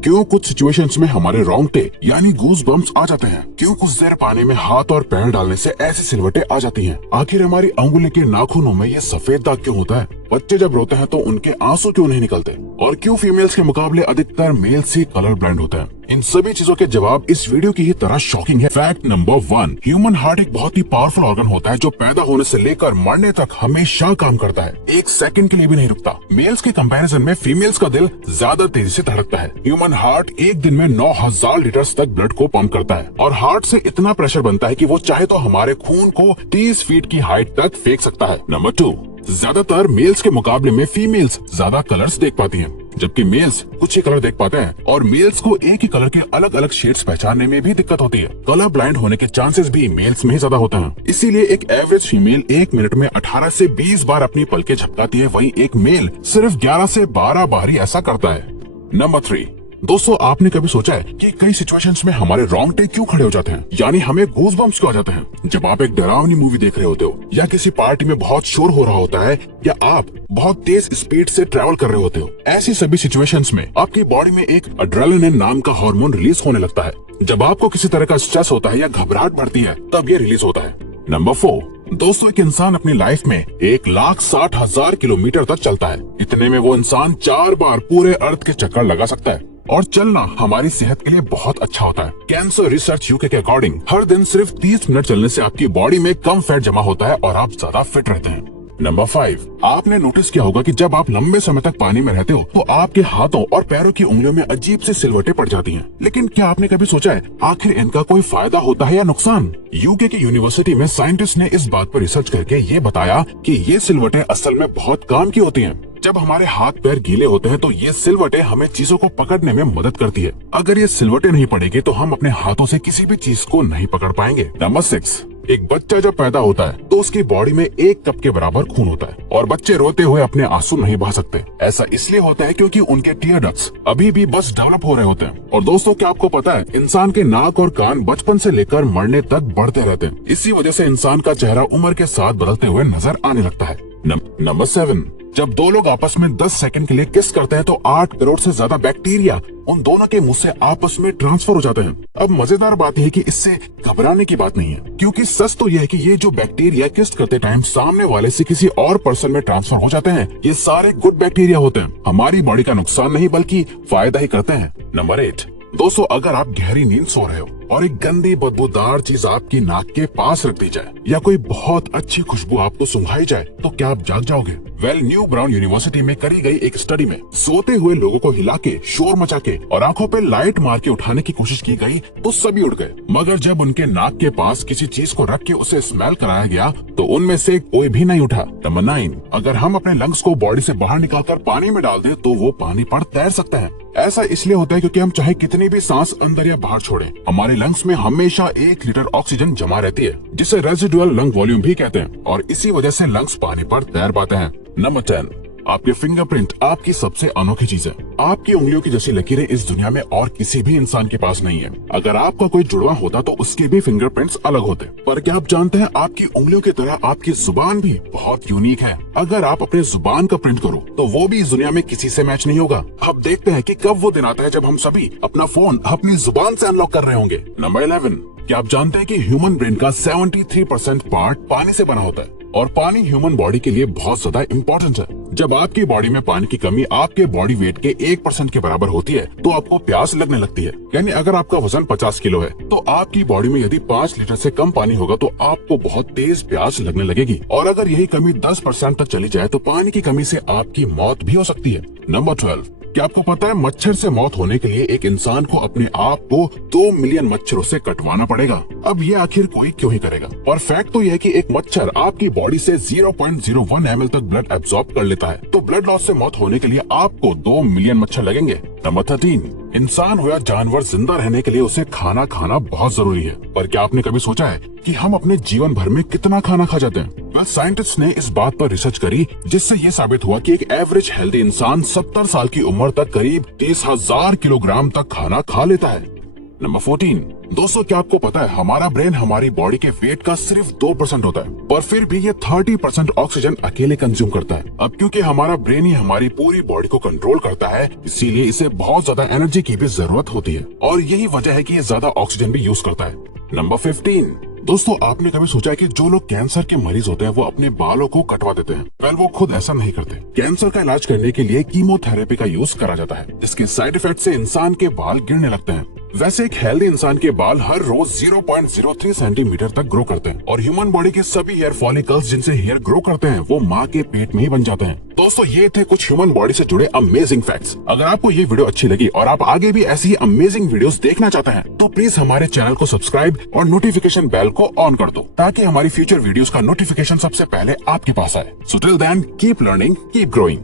क्यों कुछ सिचुएशंस में हमारे रोंगटे यानी गूज बम्प्स आ जाते हैं, क्यों कुछ देर पानी में हाथ और पैर डालने से ऐसी सिलवटें आ जाती हैं, आखिर हमारी अंगुली के नाखूनों में ये सफेद दाग क्यों होता है, बच्चे जब रोते हैं तो उनके आंसू क्यों नहीं निकलते, और क्यों फीमेल्स के मुकाबले अधिकतर मेल्स ही कलर ब्लाइंड होते हैं। इन सभी चीजों के जवाब इस वीडियो की ही तरह शॉकिंग है। फैक्ट नंबर 1, ह्यूमन हार्ट एक बहुत ही पावरफुल ऑर्गन होता है जो पैदा होने से लेकर मरने तक हमेशा काम करता है, एक सेकंड के लिए भी नहीं रुकता। मेल्स के कंपैरिजन में फीमेल्स का दिल ज्यादा तेजी से धड़कता है। ह्यूमन हार्ट एक दिन में 9000 लीटर तक ब्लड को पंप करता है और हार्ट से इतना प्रेशर बनता है कि वो चाहे तो हमारे खून को 30 फीट की हाइट तक फेंक सकता है। नंबर 2, ज्यादातर मेल्स के मुकाबले में फीमेल्स ज्यादा कलर्स देख पाती हैं, जबकि मेल्स कुछ ही कलर देख पाते हैं और मेल्स को एक ही कलर के अलग अलग शेड्स पहचानने में भी दिक्कत होती है। कलर ब्लाइंड होने के चांसेस भी मेल्स में ही ज्यादा होते हैं। इसीलिए एक एवरेज फीमेल 1 मिनट में 18 से 20 बार अपनी पलकें झपकाती है, वहीं एक मेल सिर्फ 11 से 12 बार ही ऐसा करता है। नंबर 3, दोस्तों आपने कभी सोचा है कि कई सिचुएशंस में हमारे रोंगटे क्यों खड़े हो जाते हैं, यानी हमें गूज बम्प्स क्यों आ जाते हैं? जब आप एक डरावनी मूवी देख रहे होते हो, या किसी पार्टी में बहुत शोर हो रहा होता है, या आप बहुत तेज स्पीड से ट्रैवल कर रहे होते हो, ऐसी सभी सिचुएशंस में आपकी बॉडी में एक एड्रेनालिन नाम का हार्मोन रिलीज होने लगता है। जब आपको किसी तरह का स्ट्रेस होता है या घबराहट बढ़ती है, तब ये रिलीज होता है। नंबर 4, दोस्तों एक इंसान अपनी लाइफ में 1,60,000 किलोमीटर तक चलता है। इतने में वो इंसान 4 बार पूरे अर्थ के चक्कर लगा सकता है, और चलना हमारी सेहत के लिए बहुत अच्छा होता है। कैंसर रिसर्च यूके के अकॉर्डिंग हर दिन सिर्फ 30 मिनट चलने से आपकी बॉडी में कम फैट जमा होता है और आप ज्यादा फिट रहते हैं। नंबर 5, आपने नोटिस किया होगा कि जब आप लंबे समय तक पानी में रहते हो तो आपके हाथों और पैरों की उंगलियों में अजीब सी सिलवटें पड़ जाती हैं। लेकिन क्या आपने कभी सोचा है आखिर इनका कोई फायदा होता है या नुकसान? यूके की यूनिवर्सिटी में साइंटिस्ट ने इस बात पर रिसर्च करके ये बताया कि ये सिलवटें असल में बहुत काम की होती हैं। जब हमारे हाथ पैर गीले होते हैं तो ये सिलवटें हमें चीजों को पकड़ने में मदद करती है। अगर ये सिलवटें नहीं पड़ेगी तो हम अपने हाथों से किसी भी चीज को नहीं पकड़ पाएंगे। नंबर 6, एक बच्चा जब पैदा होता है तो उसकी बॉडी में 1 कप के बराबर खून होता है और बच्चे रोते हुए अपने आंसू नहीं बहा सकते। ऐसा इसलिए होता है क्योंकि उनके टीयर डक्ट्स अभी भी बस डेवलप हो रहे होते हैं। और दोस्तों क्या आपको पता है, इंसान के नाक और कान बचपन से लेकर मरने तक बढ़ते रहते हैं। इसी वजह से इंसान का चेहरा उम्र के साथ बदलते हुए नजर आने लगता है। नंबर 7, जब दो लोग आपस में 10 सेकंड के लिए किस करते हैं तो 8 करोड़ से ज्यादा बैक्टीरिया उन दोनों के मुंह से आपस में ट्रांसफर हो जाते हैं। अब मजेदार बात यह है कि इससे घबराने की बात नहीं है, क्योंकि सच तो यह है कि ये जो बैक्टीरिया किस करते टाइम सामने वाले से किसी और पर्सन में ट्रांसफर हो जाते हैं, ये सारे गुड बैक्टीरिया होते हैं, हमारी बॉडी का नुकसान नहीं बल्कि फायदा ही करते हैं। नंबर 8, दोस्तों अगर आप गहरी नींद सो रहे हो और एक गंदी बदबूदार चीज आपकी नाक के पास रख दी जाए या कोई बहुत अच्छी खुशबू आपको सुंघाई जाए तो क्या आप जाग जाओगे? न्यू ब्राउन यूनिवर्सिटी में करी गई एक स्टडी में सोते हुए लोगों को हिला के, शोर मचा के और आंखों पे लाइट मार के उठाने की कोशिश की गई तो सभी उठ गए, मगर जब उनके नाक के पास किसी चीज को रख के उसे स्मेल कराया गया तो उनमें से कोई भी नहीं उठा। नंबर 9, अगर हम अपने लंग्स को बॉडी से बाहर निकालकर पानी में डाल दें तो वो पानी पर तैर सकता है। ऐसा इसलिए होता है क्योंकि हम चाहे कितनी भी सांस अंदर या बाहर छोड़ें, हमारे लंग्स में हमेशा 1 लीटर ऑक्सीजन जमा रहती है, जिसे रेजिडुअल लंग वॉल्यूम भी कहते हैं, और इसी वजह से लंग्स पानी पर तैर पाते हैं। नंबर 10, आपके फिंगरप्रिंट आपकी सबसे अनोखी चीज है। आपकी उंगलियों की जैसी लकीरें इस दुनिया में और किसी भी इंसान के पास नहीं है। अगर आपका कोई जुड़वा होता तो उसके भी फिंगरप्रिंट्स अलग होते, पर क्या आप जानते हैं आपकी उंगलियों की तरह आपकी जुबान भी बहुत यूनिक है। अगर आप अपने जुबान का प्रिंट करो तो वो भी इस दुनिया में किसी से मैच नहीं होगा। अब देखते हैं कि कब वो दिन आता है जब हम सभी अपना फोन अपनी जुबान से अनलॉक कर रहे होंगे। नंबर 11, क्या आप जानते हैं कि ह्यूमन ब्रेन का 73% पार्ट पानी से बना होता है और पानी ह्यूमन बॉडी के लिए बहुत ज्यादा इम्पोर्टेंट है। जब आपकी बॉडी में पानी की कमी आपके बॉडी वेट के 1% के बराबर होती है तो आपको प्यास लगने लगती है। यानी अगर आपका वजन 50 किलो है तो आपकी बॉडी में यदि 5 लीटर से कम पानी होगा तो आपको बहुत तेज प्यास लगने लगेगी, और अगर यही कमी 10% तक चली जाए तो पानी की कमी से आपकी मौत भी हो सकती है। नंबर 12, क्या आपको पता है मच्छर से मौत होने के लिए एक इंसान को अपने आप को 2 मिलियन मच्छरों से कटवाना पड़ेगा। अब ये आखिर कोई क्यों ही करेगा? और फैक्ट तो यह है कि एक मच्छर आपकी बॉडी से 0.01 ml तक ब्लड एब्जॉर्ब कर लेता है, तो ब्लड लॉस से मौत होने के लिए आपको 2 मिलियन मच्छर लगेंगे। नंबर 13, इंसान हो या जानवर, जिंदा रहने के लिए उसे खाना खाना बहुत जरूरी है, पर क्या आपने कभी सोचा है कि हम अपने जीवन भर में कितना खाना खा जाते हैं? साइंटिस्ट ने इस बात पर रिसर्च करी जिससे ये साबित हुआ कि एक एवरेज हेल्दी इंसान 70 साल की उम्र तक करीब 30,000 किलोग्राम तक खाना खा लेता है। नंबर 14, दोस्तों क्या आपको पता है हमारा ब्रेन हमारी बॉडी के वेट का सिर्फ 2% होता है, पर फिर भी ये 30% ऑक्सीजन अकेले कंज्यूम करता है। अब क्योंकि हमारा ब्रेन ही हमारी पूरी बॉडी को कंट्रोल करता है, इसीलिए इसे बहुत ज्यादा एनर्जी की भी जरूरत होती है और यही वजह है कि ये ज्यादा ऑक्सीजन भी यूज करता है। नंबर 15, दोस्तों आपने कभी सोचा है कि जो लोग कैंसर के मरीज होते हैं वो अपने बालों को कटवा देते हैं? वेल, वो खुद ऐसा नहीं करते। कैंसर का इलाज करने के लिए कीमोथेरेपी का यूज करा जाता है, जिसके साइड इफेक्ट से इंसान के बाल गिरने लगते हैं। वैसे एक हेल्दी इंसान के बाल हर रोज 0.03 सेंटीमीटर तक ग्रो करते हैं और ह्यूमन बॉडी के सभी हेयर फॉलिकल्स जिनसे हेयर ग्रो करते हैं वो माँ के पेट में ही बन जाते हैं। दोस्तों ये थे कुछ ह्यूमन बॉडी से जुड़े अमेजिंग फैक्ट्स। अगर आपको ये वीडियो अच्छी लगी और आप आगे भी ऐसी ही अमेजिंग वीडियोस देखना चाहते हैं तो प्लीज हमारे चैनल को सब्सक्राइब और नोटिफिकेशन बेल को ऑन कर दो ताकि हमारी फ्यूचर वीडियोस का नोटिफिकेशन सबसे पहले आपके पास आए। So till then keep learning, keep growing.